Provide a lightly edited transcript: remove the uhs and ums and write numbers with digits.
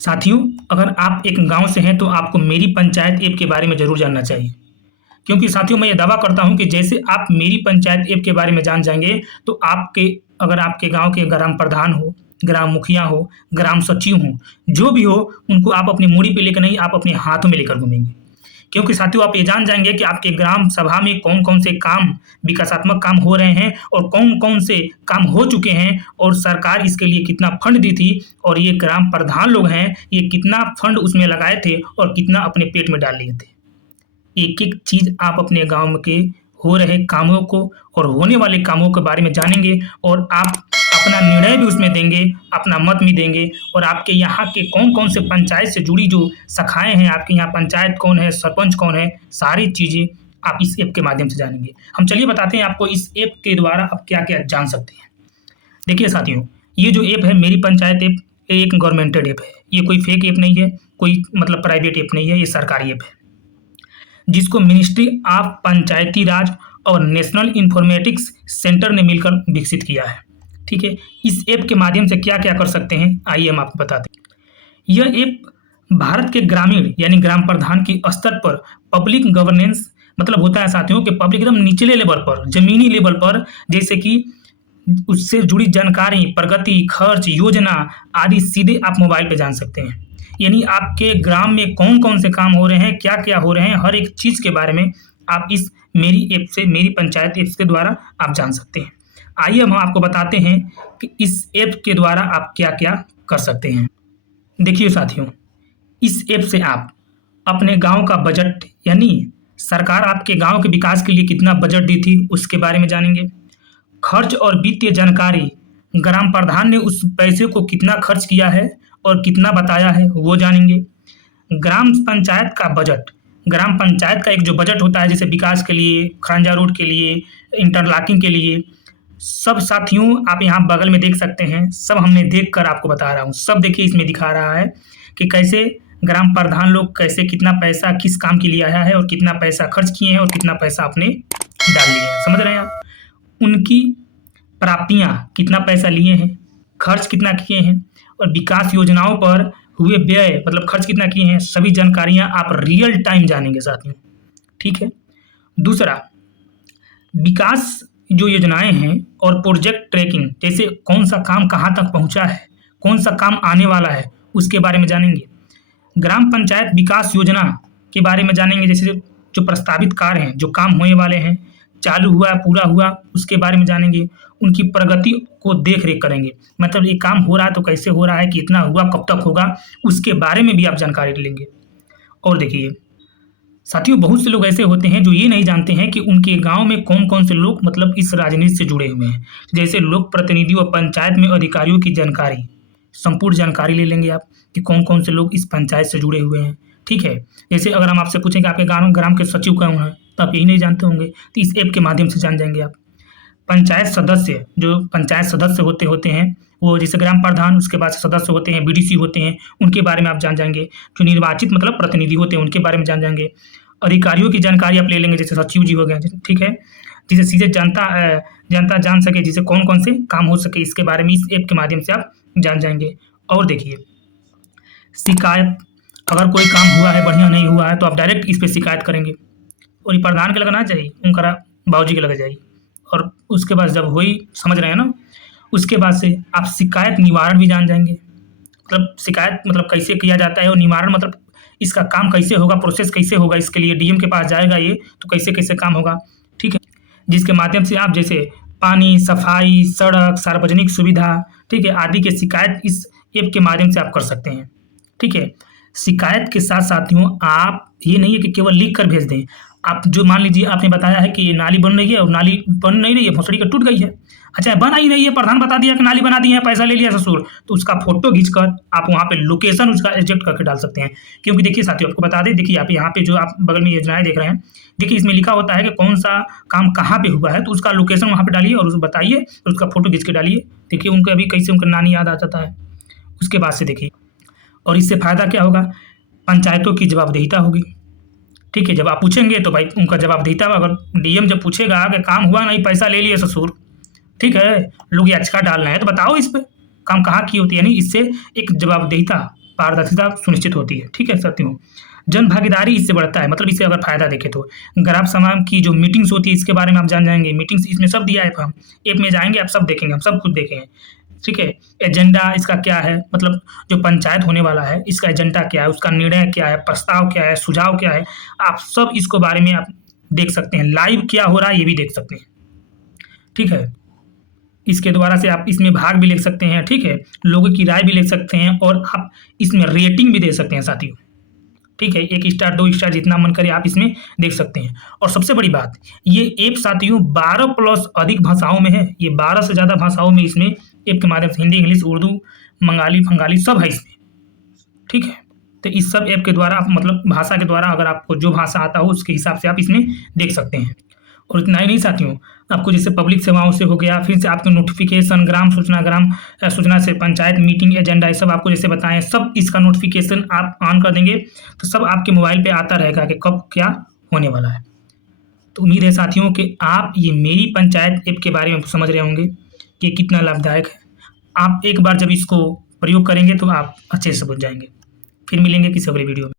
साथियों, अगर आप एक गाँव से हैं तो आपको मेरी पंचायत ऐप के बारे में ज़रूर जानना चाहिए। क्योंकि साथियों मैं ये दावा करता हूँ कि जैसे आप मेरी पंचायत ऐप के बारे में जान जाएँगे तो अगर आपके गाँव के ग्राम प्रधान हो, ग्राम मुखिया हो, ग्राम सचिव हों, जो भी हो उनको आप अपनी मूड़ी पे लेकर नहीं, आप अपने हाथों में लेकर घूमेंगे। क्योंकि साथियों आप ये जान जाएँगे कि आपके ग्राम सभा में कौन-कौन से काम, विकासात्मक काम हो रहे हैं और कौन-कौन से काम हो चुके हैं और सरकार इसके लिए कितना फंड दी थी और ये ग्राम प्रधान लोग हैं, ये कितना फंड उसमें लगाए थे और कितना अपने पेट में डाल लिए थे। एक-एक चीज़ आप अपने गाँव के हो रहे कामों को और होने वाले कामों के बारे में जानेंगे और आप अपना निर्णय भी उसमें देंगे, अपना मत भी देंगे और आपके यहाँ के कौन-कौन से पंचायत से जुड़ी जो शाखाएँ हैं, आपके यहाँ पंचायत कौन है, सरपंच कौन है, सारी चीज़ें आप इस ऐप के माध्यम से जानेंगे। हम चलिए बताते हैं आपको इस ऐप के द्वारा आप क्या-क्या जान सकते हैं। देखिए साथियों, ये जो ऐप है मेरी पंचायत ऐप, ये एक गवर्नमेंटेड ऐप है। ये कोई फेक ऐप नहीं है, कोई मतलब प्राइवेट ऐप नहीं है, ये सरकारी ऐप है। जिसको मिनिस्ट्री ऑफ पंचायती राज और नेशनल इन्फॉर्मेटिक्स सेंटर ने मिलकर विकसित किया है। ठीक है, इस ऐप के माध्यम से क्या-क्या कर सकते हैं, आइए हम आपको बताते हैं। यह ऐप भारत के ग्रामीण यानी ग्राम प्रधान के स्तर पर पब्लिक गवर्नेंस मतलब होता है साथियों कि पब्लिक एकदम निचले लेवल पर, ज़मीनी लेवल पर जैसे कि उससे जुड़ी जानकारी, प्रगति, खर्च, योजना आदि सीधे आप मोबाइल पे जान सकते हैं। यानी आपके ग्राम में कौन-कौन से काम हो रहे हैं, क्या-क्या हो रहे हैं, हर एक चीज़ के बारे में आप इस मेरी ऐप से, मेरी पंचायत ऐप के द्वारा आप जान सकते हैं। आइए हम आपको बताते हैं कि इस ऐप के द्वारा आप क्या-क्या कर सकते हैं। देखिए साथियों, इस ऐप से आप अपने गाँव का बजट यानी सरकार आपके गाँव के विकास के लिए कितना बजट दी थी, उसके बारे में जानेंगे। खर्च और वित्तीय जानकारी, ग्राम प्रधान ने उस पैसे को कितना खर्च किया है और कितना बताया है, वो जानेंगे। ग्राम पंचायत का बजट, ग्राम पंचायत का एक जो बजट होता है जैसे विकास के लिए, खरंजा रोड के लिए, इंटरलॉकिंग के लिए, सब साथियों आप यहाँ बगल में देख सकते हैं, सब हमने देख कर आपको बता रहा हूँ। सब देखिए इसमें दिखा रहा है कि कैसे ग्राम प्रधान लोग कैसे कितना पैसा किस काम के लिए आया है और कितना पैसा खर्च किए हैं और कितना पैसा आपने डाल लिया है। समझ रहे हैं आप? उनकी प्राप्तियाँ कितना पैसा लिए हैं, खर्च कितना किए हैं और विकास योजनाओं पर हुए व्यय मतलब खर्च कितना किए हैं, सभी जानकारियाँ आप रियल टाइम जानेंगे साथियों। ठीक है? दूसरा, विकास जो योजनाएँ हैं और प्रोजेक्ट ट्रैकिंग जैसे कौन-सा काम कहाँ तक पहुँचा है, कौन-सा काम आने वाला है, उसके बारे में जानेंगे। ग्राम पंचायत विकास योजना के बारे में जानेंगे जैसे जो प्रस्तावित कार्य हैं, जो काम होने वाले हैं, चालू हुआ, पूरा हुआ, उसके बारे में जानेंगे। उनकी प्रगति को देख-रेख करेंगे। मतलब ये काम हो रहा है तो कैसे हो रहा है, कितना हुआ, कब तक होगा, उसके बारे में भी आप जानकारी लेंगे। और देखिए, साथियों बहुत से लोग ऐसे होते हैं जो ये नहीं जानते हैं कि उनके गाँव में कौन-कौन से लोग मतलब इस राजनीति से जुड़े हुए हैं। जैसे लोक प्रतिनिधि और पंचायत में अधिकारियों की जानकारी, संपूर्ण जानकारी ले लेंगे आप कि कौन-कौन से लोग इस पंचायत से जुड़े हुए हैं। ठीक है? जैसे अगर हम आपसे पूछें कि आपके ग्राम के सचिव कौन हैं, तो आप यही नहीं जानते होंगे, तो इस ऐप के माध्यम से जान जाएँगे आप। पंचायत सदस्य, जो पंचायत सदस्य होते हैं, वो जैसे ग्राम प्रधान, उसके बाद सदस्य होते हैं, बीडीसी होते हैं, उनके बारे में आप जान जाएँगे। जो निर्वाचित मतलब प्रतिनिधि होते हैं, उनके बारे में जान जाएँगे। अधिकारियों की जानकारी आप ले लेंगे, जैसे सचिव जी हो गए, ठीक है? जिसे सीधे जनता जान सके, जिसे कौन-कौन से काम हो सके, इसके बारे में इस ऐप के माध्यम से आप जान जाएँगे। और देखिए, शिकायत, अगर कोई काम हुआ है, बढ़िया नहीं हुआ है, तो आप डायरेक्ट इस पे शिकायत करेंगे और ये प्रधान के लगना चाहिए, उनकरा बाबूजी के लग जाई। और उसके बाद जब हुई, समझ रहे हैं ना? उसके बाद से आप शिकायत निवारण भी जान जाएँगे। मतलब शिकायत मतलब कैसे किया जाता है और निवारण मतलब इसका काम कैसे होगा, प्रोसेस कैसे होगा, इसके लिए डीएम के पास जाएगा ये, तो कैसे-कैसे काम होगा, ठीक है? जिसके माध्यम से आप जैसे पानी, सफाई, सड़क, सार्वजनिक सुविधा, ठीक है, आदि की शिकायत इस ऐप के माध्यम से आप कर सकते हैं, ठीक है? शिकायत के साथ साथियों आप ये नहीं है कि केवल लिख कर भेज दें। आप जो मान लीजिए आपने बताया है कि ये नाली बन रही है और नाली बन नहीं रही है, भोसड़ी का टूट गई है। अच्छा बन ही नहीं है, प्रधान बता दिया कि नाली बना दी है, पैसा ले लिया ससुर, तो उसका फ़ोटो खींचकर आप वहाँ पे लोकेशन उसका एग्जैक्ट करके डाल सकते हैं। क्योंकि देखिए साथियों आपको बता दें, देखिए आप यहाँ पे जो आप बगल में योजनाएँ देख रहे हैं, देखिए इसमें लिखा होता है कि कौन-सा काम कहाँ पे हुआ है, तो उसका लोकेशन वहाँ पे डालिए और उसको बताइए और उसका फ़ोटो खींच के डालिए। देखिए उनको अभी कैसे उनका नानी याद आ जाता है। उसके बाद से देखिए, और इससे फ़ायदा क्या होगा, पंचायतों की जवाबदेहिता होगी। ठीक है, जब आप पूछेंगे तो भाई उनका जवाबदेहिता, अगर डीएम जब पूछेगा कि काम हुआ नहीं, पैसा ले लिए ससुर, ठीक है, लोग याचिका डाल रहे हैं, तो बताओ इस पे काम कहाँ की होती है, यानी इससे एक जवाबदेहिता पारदर्शिता सुनिश्चित होती है। ठीक है साथियों, जन भागीदारी इससे बढ़ता है, मतलब इससे अगर फ़ायदा देखें तो ग्राम सभा की जो मीटिंग्स होती है इसके बारे में आप जान जाएँगे। मीटिंग्स इसमें सब दिया है, हम ऐप में जाएँगे आप सब देखेंगे, हम सब कुछ देखे हैं। ठीक है, एजेंडा इसका क्या है, मतलब जो पंचायत होने वाला है इसका एजेंडा क्या है, उसका निर्णय क्या है, प्रस्ताव क्या है, सुझाव क्या है, आप सब इसको बारे में आप देख सकते हैं। लाइव क्या हो रहा है ये भी देख सकते हैं। ठीक है, इसके द्वारा से आप इसमें भाग भी ले सकते हैं। ठीक है, लोगों की राय भी ले सकते हैं और आप इसमें रेटिंग भी दे सकते हैं साथियों। ठीक है, 1 स्टार 2 स्टार जितना मन करे आप इसमें देख सकते हैं। और सबसे बड़ी बात, ये ऐप साथियों 12 प्लस अधिक भाषाओं में है। ये 12 से ज़्यादा भाषाओं में इसमें ऐप के माध्यम से हिंदी, इंग्लिश, उर्दू, बंगाली, फंगाली सब है इसमें। ठीक है, तो इस सब ऐप के द्वारा आप मतलब भाषा के द्वारा अगर आपको जो भाषा आता हो उसके हिसाब से आप इसमें देख सकते हैं। और इतना ही नहीं साथियों, आपको जैसे पब्लिक सेवाओं से हो गया, फिर से आपके नोटिफिकेशन, ग्राम सूचना से पंचायत मीटिंग एजेंडा, ये सब आपको जैसे बताएं, सब इसका नोटिफिकेशन आप ऑन कर देंगे तो सब आपके मोबाइल पे आता रहेगा कि कब क्या होने वाला है। तो उम्मीद है साथियों कि आप ये मेरी पंचायत ऐप के बारे में समझ रहे होंगे कि कितना लाभदायक है। आप एक बार जब इसको प्रयोग करेंगे तो आप अच्छे से समझ जाएंगे। फिर मिलेंगे किसी अगले वीडियो में।